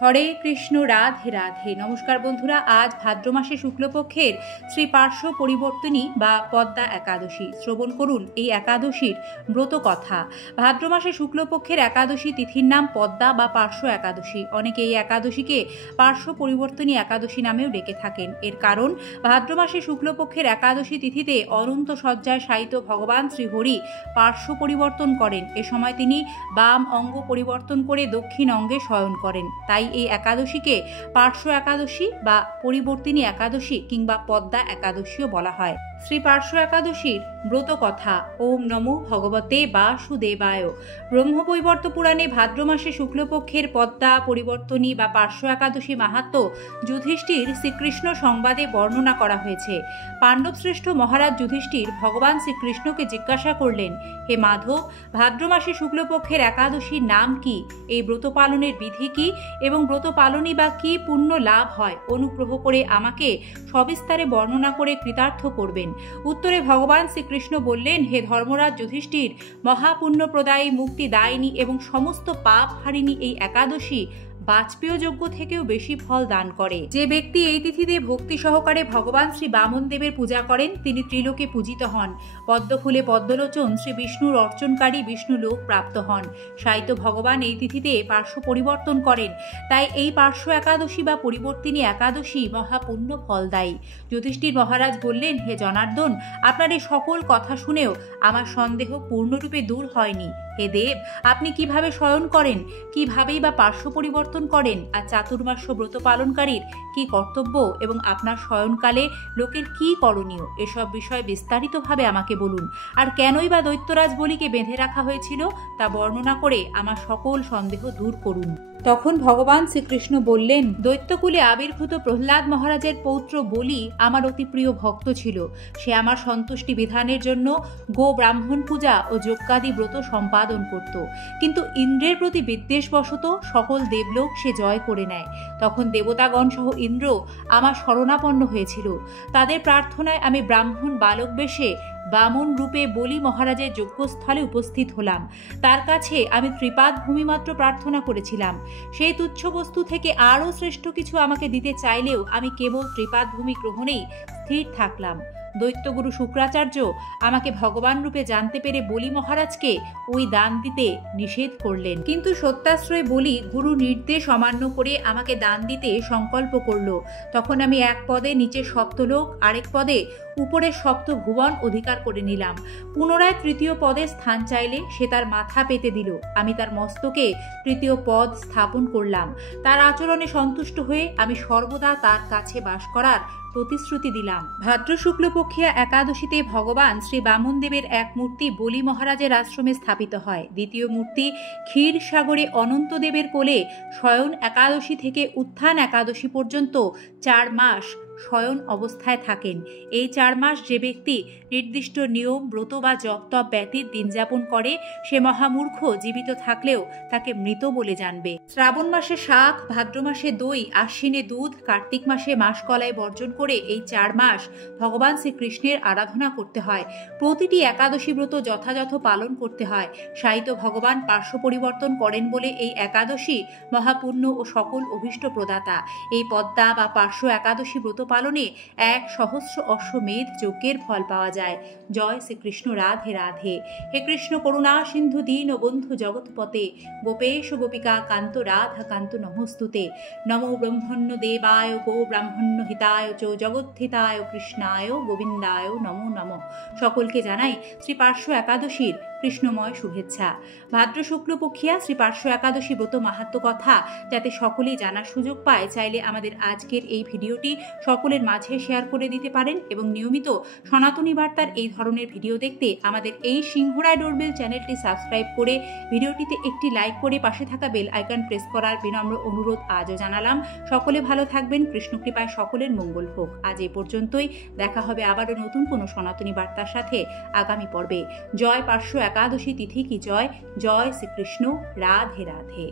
হরে কৃষ্ণ, রাধে রাধে। নমস্কার বন্ধুরা, আজ ভাদ্র মাসে শুক্লপক্ষের শ্রী পার্শ্ব পরিবর্তনী বা পদ্মা একাদশী। শ্রবণ করুন এই একাদশীর ব্রত কথা। ভাদ্র মাসে শুক্লপক্ষের একাদশী তিথির নাম পদ্মা বা পার্শ্ব একাদশী। অনেকে এই একাদশীকে পার্শ্ব পরিবর্তনী একাদশী নামেও ডেকে থাকেন। এর কারণ ভাদ্র মাসে শুক্লপক্ষের একাদশী তিথিতে অনন্ত শয্যায় শায়িত ভগবান শ্রীহরি পার্শ্ব পরিবর্তন করেন। এ সময় তিনি বাম অঙ্গ পরিবর্তন করে দক্ষিণ অঙ্গে শয়ন করেন। তাই এই একাদশীকে পার্শ্ব একাদশী বা পরিবর্তিনী একাদশী কিংবা পদ্মা একাদশীও বলা হয়। শ্রী পার্শ্ব একাদশীর ব্রত কথা। ওম নমো ভগবতে বাসুদেবায়। ব্রহ্মবৈবর্ত পুরাণে ভাদ্র মাসে শুক্লপক্ষের পদ্মা পরিবর্তনী বা পার্শ্ব একাদশী মাহাত্ম্য যুধিষ্ঠির শ্রীকৃষ্ণ সংবাদে বর্ণনা করা হয়েছে। পাণ্ডবশ্রেষ্ঠ মহারাজ যুধিষ্ঠির ভগবান শ্রীকৃষ্ণকে জিজ্ঞাসা করলেন, হে মাধব, ভাদ্র মাসে শুক্লপক্ষের একাদশীর নাম কি, এই ব্রত পালনের বিধি কি এবং ব্রত পালনই বা কি পুণ্য লাভ হয়, অনুগ্রহ করে আমাকে সবিস্তারে বর্ণনা করে কৃতার্থ করবেন। উত্তরে ভগবান শ্রীকৃষ্ণ বললেন, হে ধর্মরাজ যুধিষ্ঠির, মহাপুণ্য প্রদায়ী, মুক্তিদায়িনী এবং সমস্ত পাপ হারিণী এই একাদশী বাজপেয় যজ্ঞ থেকেও বেশি ফল দান করে। যে ব্যক্তি এই তিথিতে ভক্তি সহকারে ভগবান শ্রী বামন দেবের পূজা করেন তিনি ত্রিলোকে পূজিত হন। পদ্মফুলে পদ্মলোচন শ্রী বিষ্ণুর অর্চনকারী বিষ্ণু লোক প্রাপ্ত হন। সাহিত্য ভগবান এই তিথিতে পার্শ্ব পরিবর্তন করেন। তাই এই পার্শ্ব একাদশী বা পরিবর্তিনী একাদশী মহাপুণ্য ফলদায়ী। যুধিষ্ঠির মহারাজ বললেন, হে জনার্দন, আপনার এই সকল কথা শুনেও আমার সন্দেহ পূর্ণরূপে দূর হয়নি। হে দেব, আপনি কিভাবে শয়ন করেন, কিভাবেই বা পার্শ্ব পরিবর্তন করেন, আর চাতুর্মাস্য ব্রত পালনকারীর কি কর্তব্য এবং আপনার শয়নকালে লোকের কি করণীয়, এসব বিষয় বিস্তারিতভাবে আমাকে বলুন। আর কেনই বা দৈত্যরাজ বলিকে বেঁধে রাখা হয়েছিল তা বর্ণনা করে আমার সকল সন্দেহ দূর করুন। তখন ভগবান শ্রীকৃষ্ণ বললেন, দৈত্যকুলে আবির্ভূত প্রহ্লাদ মহারাজের পৌত্র বলি আমার অতি প্রিয় ভক্ত ছিল। সে আমার সন্তুষ্টি বিধানের জন্য গো ব্রাহ্মণ পূজা ও যজ্ঞাদি ব্রত সম্পাদন করত। কিন্তু ইন্দ্রের প্রতি বিদ্বেষবশত সকল দেবলোক সে জয় করে নেয়। তখন দেবতাগণ সহ ইন্দ্র আমার শরণাপন্ন হয়েছিল। তাদের প্রার্থনায় আমি ব্রাহ্মণ বালক বেশে বামন রূপে বলি মহারাজের যজ্ঞস্থলে উপস্থিত হলাম। তার কাছে আমি ত্রিপাদ ভূমি মাত্র প্রার্থনা করেছিলাম। সেই তুচ্ছ বস্তু থেকে আরও শ্রেষ্ঠ কিছু আমাকে দিতে চাইলেও আমি কেবল ত্রিপাদ ভূমি গ্রহণেই স্থির থাকলাম। দৈত্যগুরু শুক্রাচার্য আমাকে ভগবান রূপে জানতে পেরে বলি মহারাজকে ওই দান দিতে নিষেধ করলেন। কিন্তু সত্যাশ্রয় বলি গুরু নির্দেশ অমান্য করে আমাকে দান দিতে সংকল্প করল। তখন আমি এক পদে নিচে সপ্তলোক, আরেক পদে উপরের সপ্ত ভুবন অধিকার করে নিলাম। পুনরায় তৃতীয় পদে স্থান চাইলে সে তার মাথা পেতে দিল। আমি তার মস্তকে তৃতীয় পদ স্থাপন করলাম। তার আচরণে সন্তুষ্ট হয়ে আমি সর্বদা তার কাছে বাস করার প্রতিশ্রুতি দিলাম। ভাদ্র শুক্লপক্ষিয়া একাদশীতে ভগবান শ্রী বামন দেবের এক মূর্তি বলি মহারাজের আশ্রমে স্থাপিত হয়। দ্বিতীয় মূর্তি ক্ষীর সাগরে অনন্ত দেবের কোলে শয়ন একাদশী থেকে উত্থান একাদশী পর্যন্ত 4 মাস শয়ন অবস্থায় থাকেন। এই 4 মাস যে ব্যক্তি নির্দিষ্ট নিয়ম, ব্রত বা জপ তপ ব্যতীত দিন যাপন করে সে মহামূর্খ জীবিত থাকলেও তাকে মৃত বলে জানবে। শ্রাবণ মাসে শাক, ভাদ্র মাসে দই, আশ্বিনে দুধ, কার্তিক মাসে মাসকলাই বর্জন করে এই 4 মাস ভগবান শ্রীকৃষ্ণের আরাধনা করতে হয়। প্রতিটি একাদশী ব্রত যথাযথ পালন করতে হয়। সাহিত্য ভগবান পার্শ্ব পরিবর্তন করেন বলে এই একাদশী মহাপুণ্য ও সকল অভীষ্ট প্রদাতা। এই পদ্মা বা পার্শ্ব একাদশী ব্রত পালনে 1 সহস্র অশ্বমেধ যজ্ঞের ফল পাওয়া যায়। জয় শ্রীকৃষ্ণ, রাধে রাধে। হে কৃষ্ণ করুণা সিন্ধু দীন ও বন্ধু জগৎপতে, গোপেশ গোপিকা কান্ত রাধা কান্ত নমস্তুতে। নমো ব্রহ্মণ্য দেবায় গো ব্রাহ্মণ্য হিতায় চ জগদ্ধিতায় কৃষ্ণায় গোবিন্দায় নমো নমঃ। সকলকে জানাই শ্রী পার্শ্ব একাদশীর কৃষ্ণময় শুভেচ্ছা। ভাদ্র শুক্লপক্ষিয়া শ্রী পার্শ্ব একাদশী ব্রত মাহাত্ম্য কথা যাতে সকলেই জানার সুযোগ পায়, চাইলে আমাদের আজকের এই ভিডিওটি সকলের মাঝে শেয়ার করে দিতে পারেন এবং নিয়মিত সনাতনী বার্তার এই ধরনের ভিডিও দেখতে আমাদের এই সিংহরায় ডোরবেল চ্যানেলটি সাবস্ক্রাইব করে ভিডিওটিতে একটি লাইক করে পাশে থাকা বেল আইকন প্রেস করার বিনম্র অনুরোধ আজও জানালাম। সকলে ভালো থাকবেন, কৃষ্ণকৃপায় সকলের মঙ্গল হোক। আজ এ পর্যন্তই। দেখা হবে আবারও নতুন কোনো সনাতনী বার্তার সাথে আগামী পর্বে। জয় পার্শ্ব একাদশী তিথি কি জয়। জয় শ্রীকৃষ্ণ, রাধে রাধে।